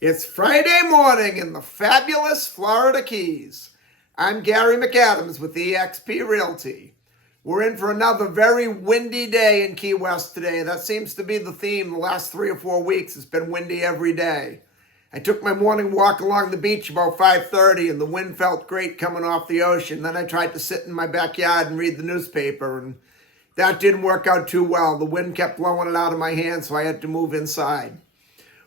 It's Friday morning in the fabulous Florida Keys. I'm Gary McAdams with eXp Realty. We're in for another very windy day in Key West today. That seems to be the theme the last 3 or 4 weeks. It's been windy every day. I took my morning walk along the beach about 5:30 and the wind felt great coming off the ocean. Then I tried to sit in my backyard and read the newspaper, and that didn't work out too well. The wind kept blowing it out of my hand, so I had to move inside.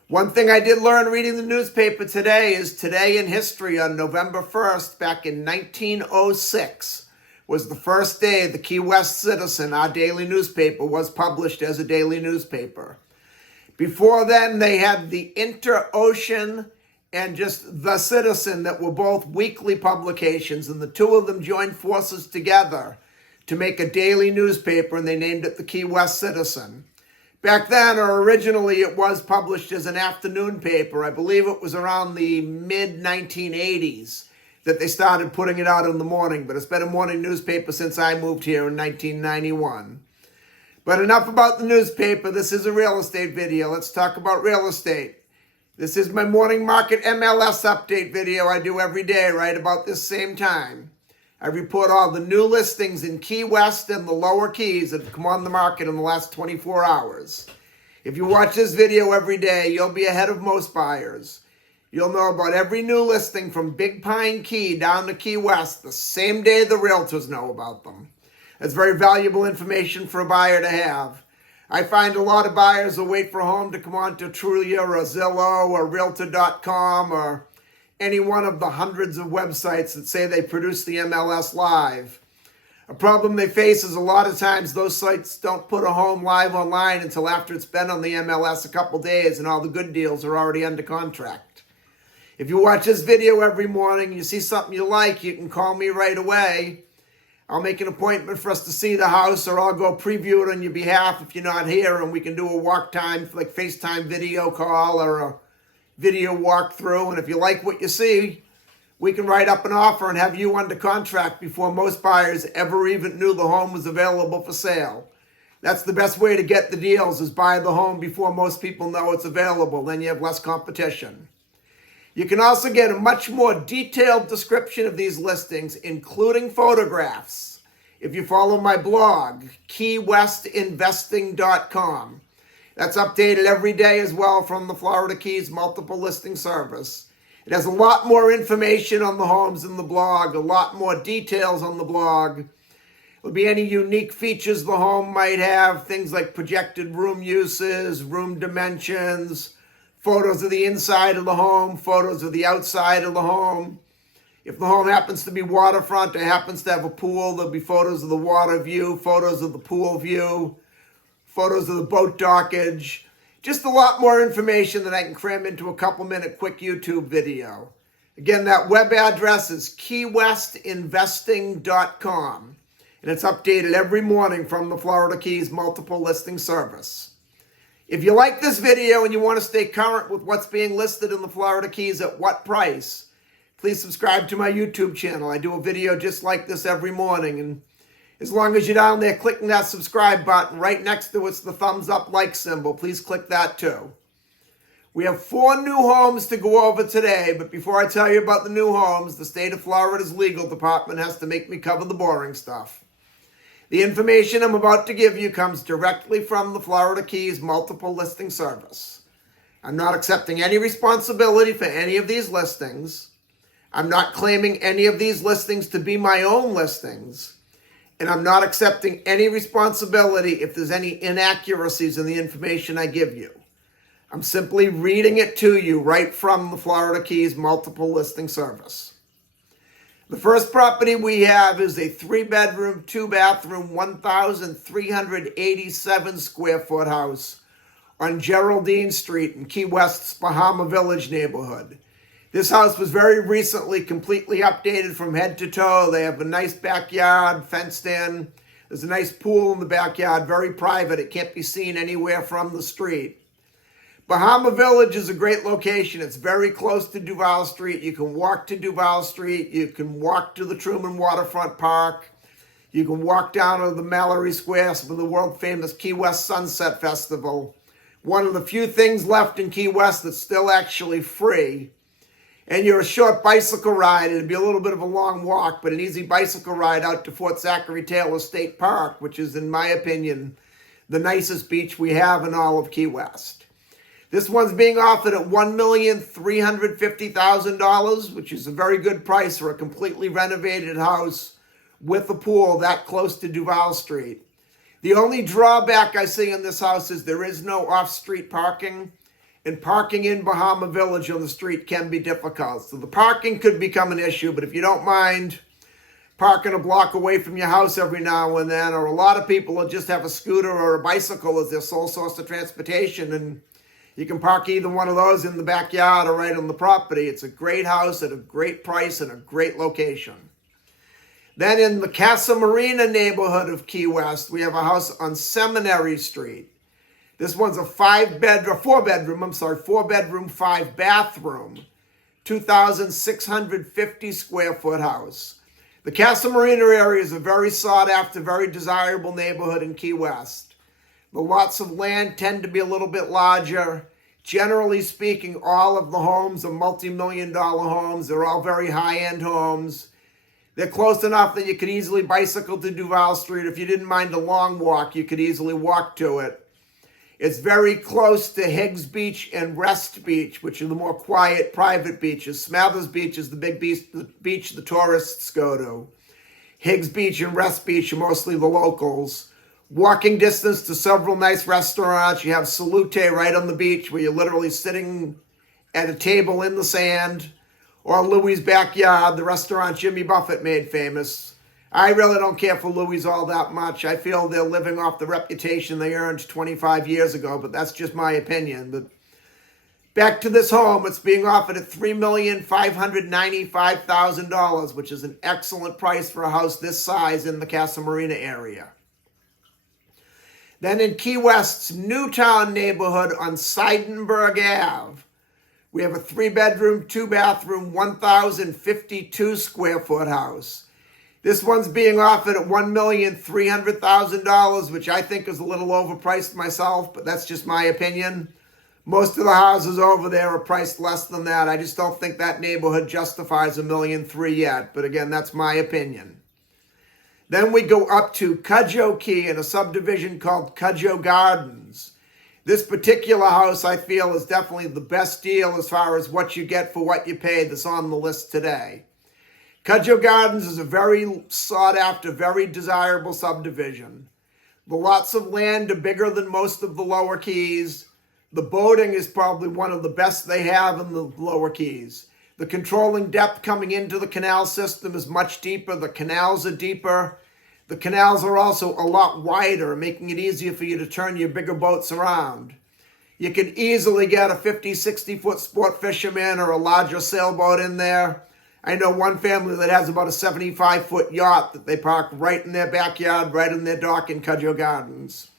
One thing I did learn reading the newspaper today is today in history on November 1st, back in 1906, was the first day the Key West Citizen, our daily newspaper, was published as a daily newspaper. Before then, they had the Inter-Ocean and just the Citizen that were both weekly publications, and the two of them joined forces together to make a daily newspaper, and they named it the Key West Citizen. Back then, or originally, it was published as an afternoon paper. I believe it was around the mid-1980s that they started putting it out in the morning, but it's been a morning newspaper since I moved here in 1991. But enough about the newspaper. This is a real estate video. Let's talk about real estate. This is my morning market MLS update video I do every day right about this same time. I report all the new listings in Key West and the lower Keys that have come on the market in the last 24 hours. If you watch this video every day, you'll be ahead of most buyers. You'll know about every new listing from Big Pine Key down to Key West the same day the realtors know about them. That's very valuable information for a buyer to have. I find a lot of buyers will wait for a home to come on to Trulia or Zillow or Realtor.com or any one of the hundreds of websites that say they produce the MLS live. A problem they face is a lot of times those sites don't put a home live online until after it's been on the MLS a couple days and all the good deals are already under contract. If you watch this video every morning, you see something you like, you can call me right away. I'll make an appointment for us to see the house, or I'll go preview it on your behalf if you're not here, and we can do a walk time, like FaceTime video call or a video walkthrough. And if you like what you see, we can write up an offer and have you under contract before most buyers ever even knew the home was available for sale. That's the best way to get the deals, is buy the home before most people know it's available. Then you have less competition. You can also get a much more detailed description of these listings, including photographs, if you follow my blog, keywestinvesting.com. That's updated every day as well from the Florida Keys multiple listing service. It has a lot more information on the homes in the blog, a lot more details on the blog. There'll be any unique features the home might have, things like projected room uses, room dimensions, photos of the inside of the home, photos of the outside of the home. If the home happens to be waterfront or happens to have a pool, there'll be photos of the water view, photos of the pool view, photos of the boat dockage. Just a lot more information than I can cram into a couple-minute quick YouTube video. Again, that web address is keywestinvesting.com, and it's updated every morning from the Florida Keys multiple listing service. If you like this video and you want to stay current with what's being listed in the Florida Keys at what price, please subscribe to my YouTube channel. I do a video just like this every morning, and as long as you're down there clicking that subscribe button, right next to it's the thumbs up like symbol. Please click that too. We have 4 new homes to go over today, but before I tell you about the new homes, the state of Florida's legal department has to make me cover the boring stuff. The information I'm about to give you comes directly from the Florida Keys multiple listing service. I'm not accepting any responsibility for any of these listings. I'm not claiming any of these listings to be my own listings. And I'm not accepting any responsibility if there's any inaccuracies in the information I give you. I'm simply reading it to you right from the Florida Keys multiple listing service. The first property we have is a 3-bedroom, 2-bathroom, 1,387 square foot house on Geraldine Street in Key West's Bahama Village neighborhood. This house was very recently completely updated from head to toe. They have a nice backyard, fenced in. There's a nice pool in the backyard, very private. It can't be seen anywhere from the street. Bahama Village is a great location. It's very close to Duval Street. You can walk to Duval Street. You can walk to the Truman Waterfront Park. You can walk down to the Mallory Square for the world-famous Key West Sunset Festival, One of the few things left in Key West that's still actually free. And you're a short bicycle ride. It'd be a little bit of a long walk, but an easy bicycle ride out to Fort Zachary Taylor State Park, which is, in my opinion, the nicest beach we have in all of Key West. This one's being offered at $1,350,000, which is a very good price for a completely renovated house with a pool that close to Duval Street. The only drawback I see in this house is there is no off-street parking, and parking in Bahama Village on the street can be difficult. So the parking could become an issue, but if you don't mind parking a block away from your house every now and then, or a lot of people will just have a scooter or a bicycle as their sole source of transportation, and you can park either one of those in the backyard or right on the property. It's a great house at a great price and a great location. Then in the Casa Marina neighborhood of Key West, we have a house on Seminary Street. This one's a four bedroom, 5-bathroom, 2,650 square foot house. The Casa Marina area is a very sought after, very desirable neighborhood in Key West. The lots of land tend to be a little bit larger. Generally speaking, all of the homes are multi-million-dollar homes. They're all very high-end homes. They're close enough that you could easily bicycle to Duval Street. If you didn't mind a long walk, you could easily walk to it. It's very close to Higgs Beach and Rest Beach, which are the more quiet, private beaches. Smathers Beach is the big beach the tourists go to. Higgs Beach and Rest Beach are mostly the locals. Walking distance to several nice restaurants. You have Salute right on the beach where you're literally sitting at a table in the sand. Or Louie's Backyard, the restaurant Jimmy Buffett made famous. I really don't care for Louie's all that much. I feel they're living off the reputation they earned 25 years ago, but that's just my opinion. But back to this home, it's being offered at $3,595,000, which is an excellent price for a house this size in the Casa Marina area. Then in Key West's Newtown neighborhood on Seidenberg Ave, we have a 3-bedroom, 2-bathroom, 1,052 square foot house. This one's being offered at $1,300,000, which I think is a little overpriced myself, but that's just my opinion. Most of the houses over there are priced less than that. I just don't think that neighborhood justifies $1.3 million yet, but again, that's my opinion. Then we go up to Cudjoe Key in a subdivision called Kwe Gardens. This particular house, I feel, is definitely the best deal as far as what you get for what you pay that's on the list today. Kwe Gardens is a very sought-after, very desirable subdivision. The lots of land are bigger than most of the lower keys. The boating is probably one of the best they have in the lower keys. The controlling depth coming into the canal system is much deeper. The canals are deeper. The canals are also a lot wider, making it easier for you to turn your bigger boats around. You can easily get a 50, 60-foot sport fisherman or a larger sailboat in there. I know one family that has about a 75-foot yacht that they park right in their backyard, right in their dock in Kwe Gardens.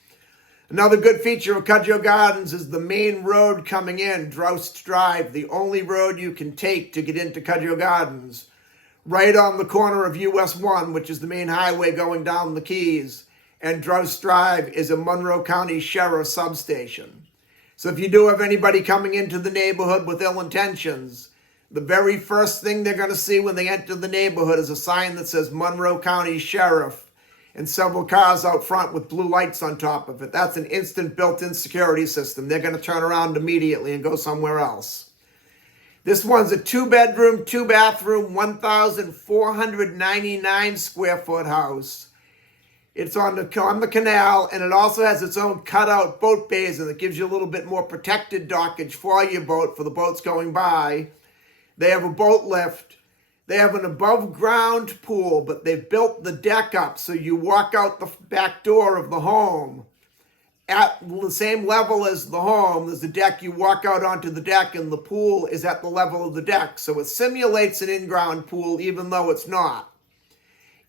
Another good feature of Kwe Gardens is the main road coming in, Droust Drive, the only road you can take to get into Kwe Gardens. Right on the corner of US 1, which is the main highway going down the Keys, and Droust Drive is a Monroe County Sheriff substation. So if you do have anybody coming into the neighborhood with ill intentions, the very first thing they're going to see when they enter the neighborhood is a sign that says Monroe County Sheriff and several cars out front with blue lights on top of it. That's an instant built-in security system. They're going to turn around immediately and go somewhere else. This one's a 2-bedroom, 2-bathroom, 1,499 square foot house. It's on the canal, and it also has its own cutout boat basin that gives you a little bit more protected dockage for your boat, for the boats going by. They have a boat lift. They have an above-ground pool, but they've built the deck up so you walk out the back door of the home. At the same level as the home, there's a deck. You walk out onto the deck, and the pool is at the level of the deck. So it simulates an in-ground pool, even though it's not.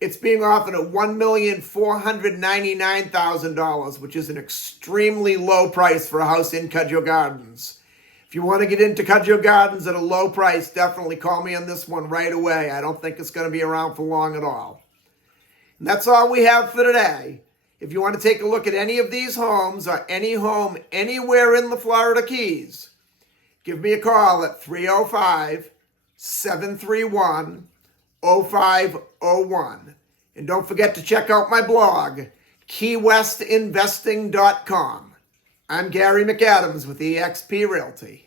It's being offered at $1,499,000, which is an extremely low price for a house in Kwe Gardens. If you want to get into Kwe Gardens at a low price, definitely call me on this one right away. I don't think it's going to be around for long at all. And that's all we have for today. If you want to take a look at any of these homes or any home anywhere in the Florida Keys, give me a call at 305-731-0501. And don't forget to check out my blog, keywestinvesting.com. I'm Gary McAdams with eXp Realty.